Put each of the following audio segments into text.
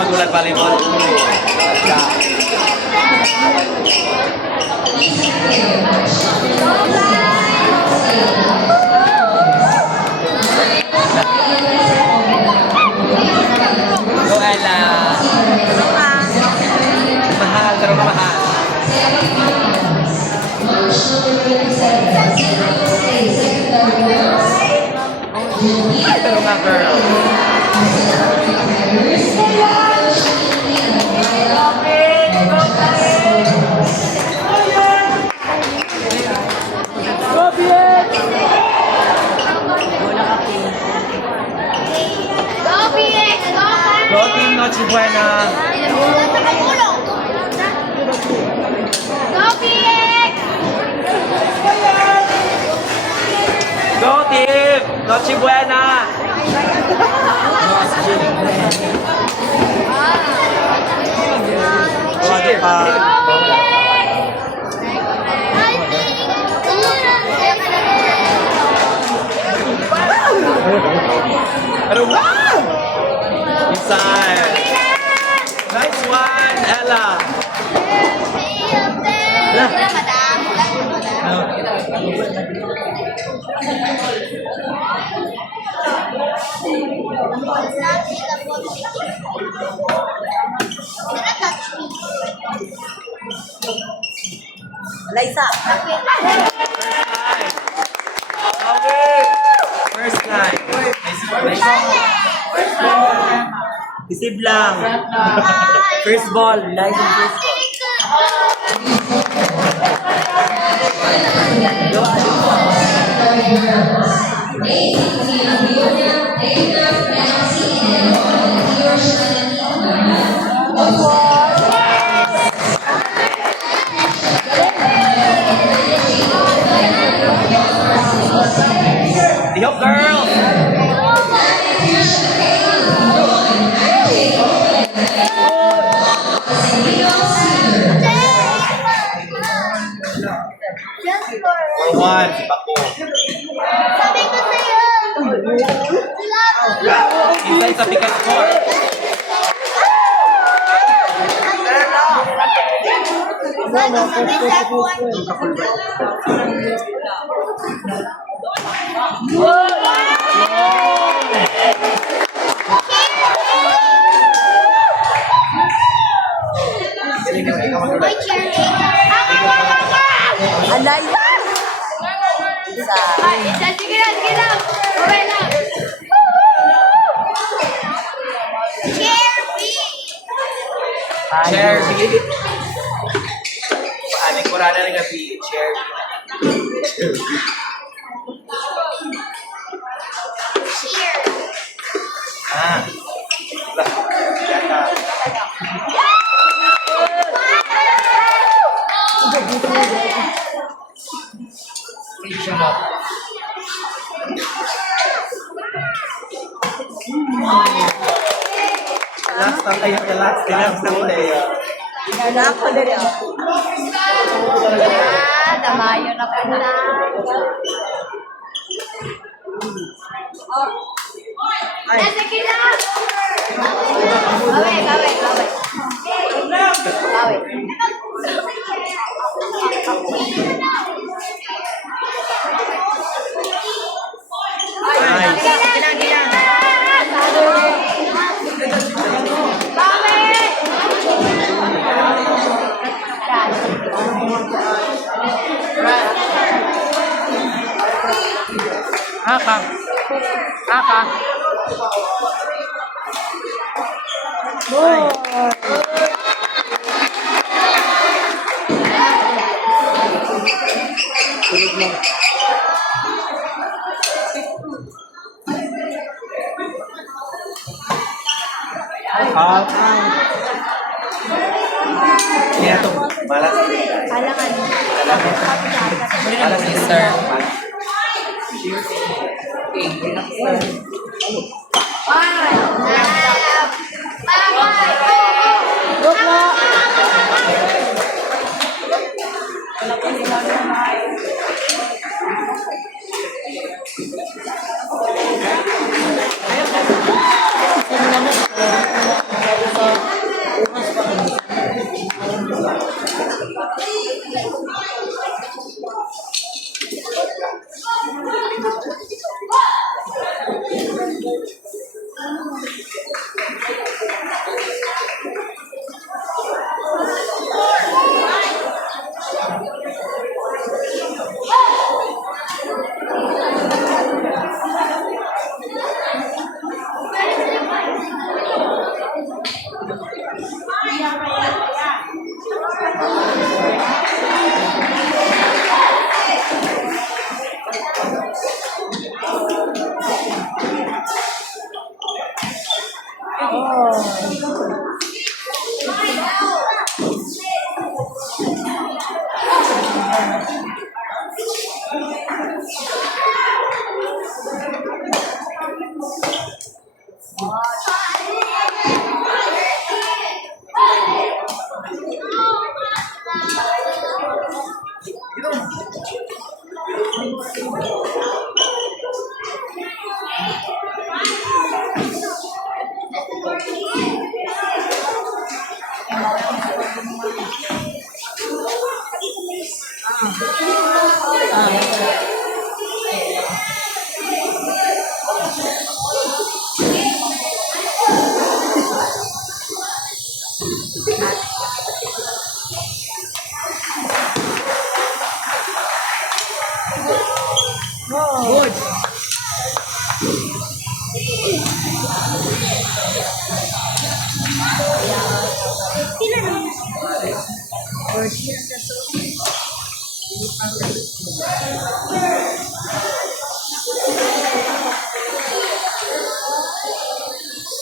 magulat volleyball. Go Ella. Mahal, pero mahal. Pero nga girl. Go team Noche Buena. Go team Noche Buena. Pero wow! Inside. Nice one, Ella. Liza. First line. Isip lang. First ball. Liza first ball. The Hope Girls. For one, si Paco. Inside sa pick and score. Liza. Chair B. Aling kurana ng gabi. Chair B. Ah. Yata. Last time tayo, the last time tayo. Anak ko na rin. Damayo na po na. Nasa kita! Bawi. Aka. Kaya ito, malas. Alangan. Malas ni sir. Good.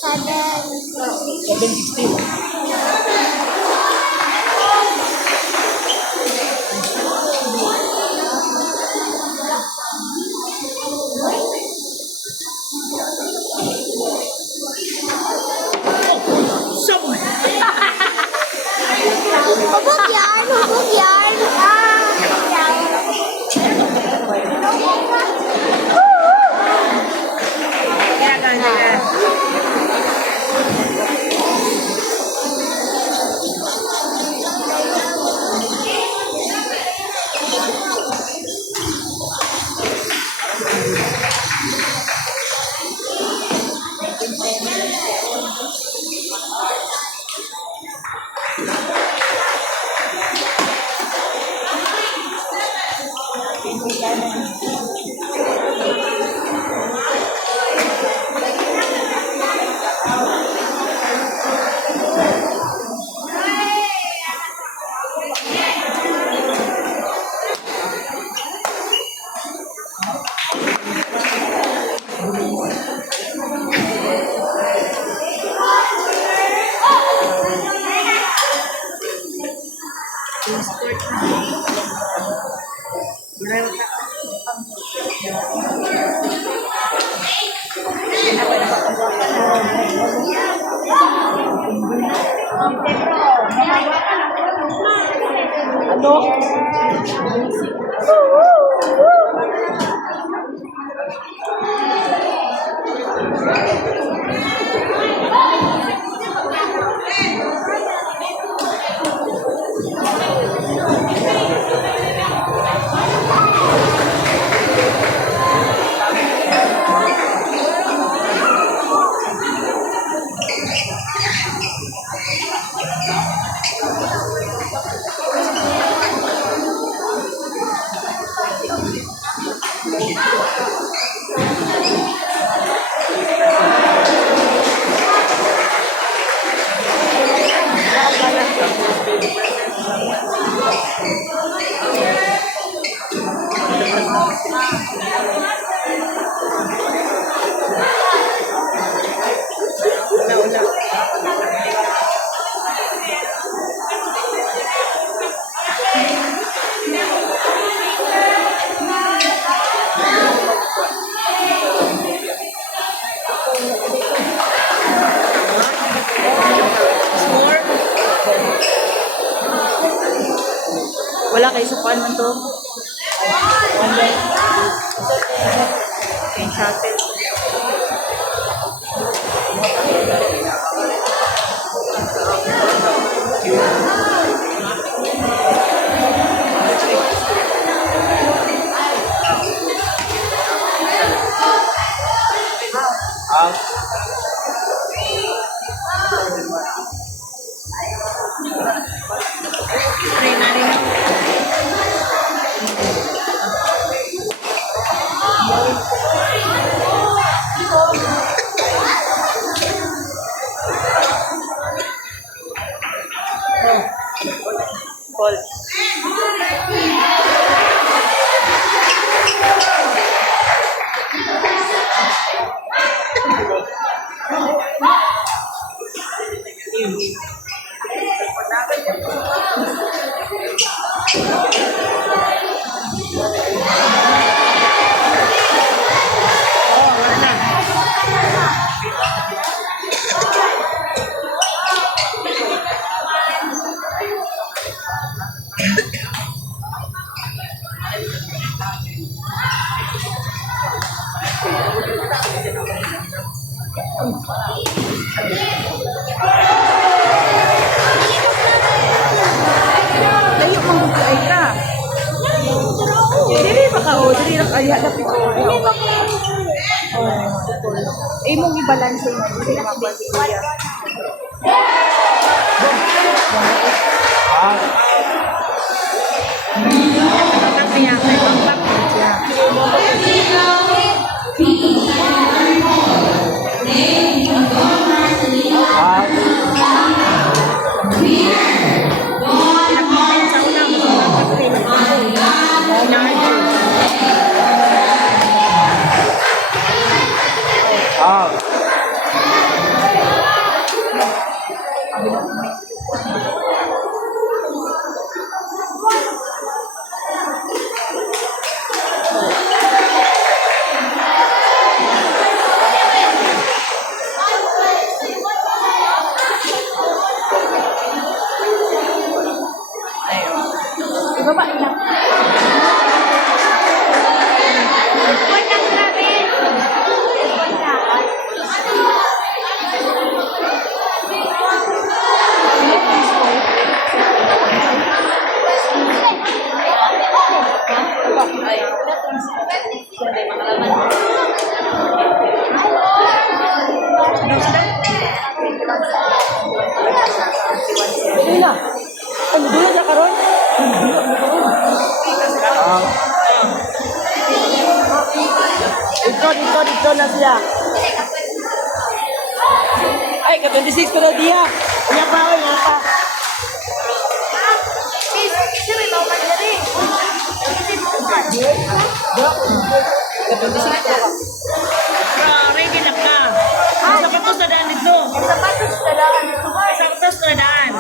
Seven 16. Sabay. Hubog yan, hubog yan. Kaya ganyan. Wala kayo sa pan man to. Okay, shuttle. Out. Try na rin ako. Call. Oh, wala na. Layo mong ay ka. Dili ba ka o? Dili ra kaya na ko. Eh mong i-balance mo. Dili ka ba siya? Out. Kaya kay pang siya. Out. Sa una mo Out. Ibaba lang. Ina. Ano dulu sa karon? Out. Dito na siya. Ay, ka-26 ko na diya. Iya pa, oy, iya pa. Ready na ka. May sapatos na daan dito. May sapatos na daan.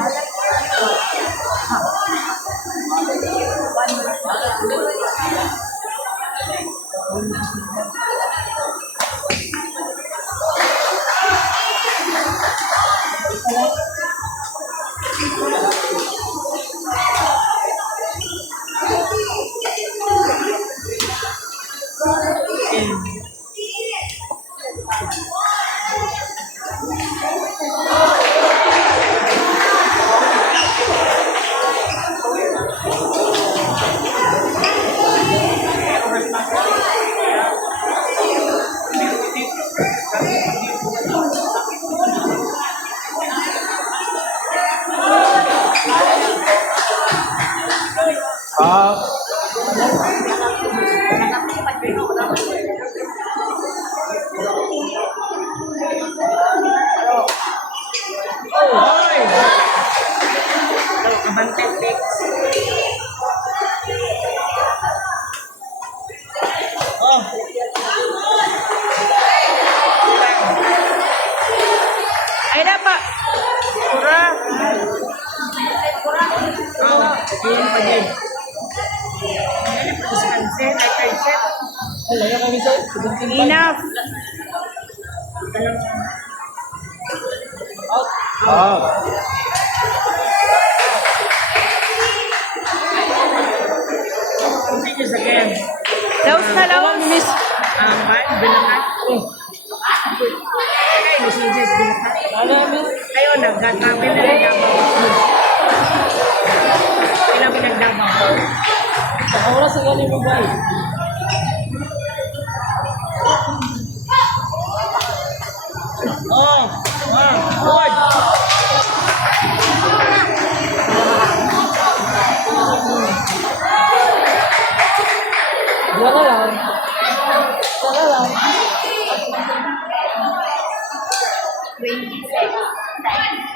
Out. Oy! Abante flex. Oh. Ay na pa. Pura. Oh, yun pa din. Enough. Out. Continues again. Laos na laos. Miss. Bad, binatan. Ay, messages, binatan. Kayo, nagkakapin na rin ako. Kailang pinagdamang. Saka wala sa galing mo ba? 26 seconds.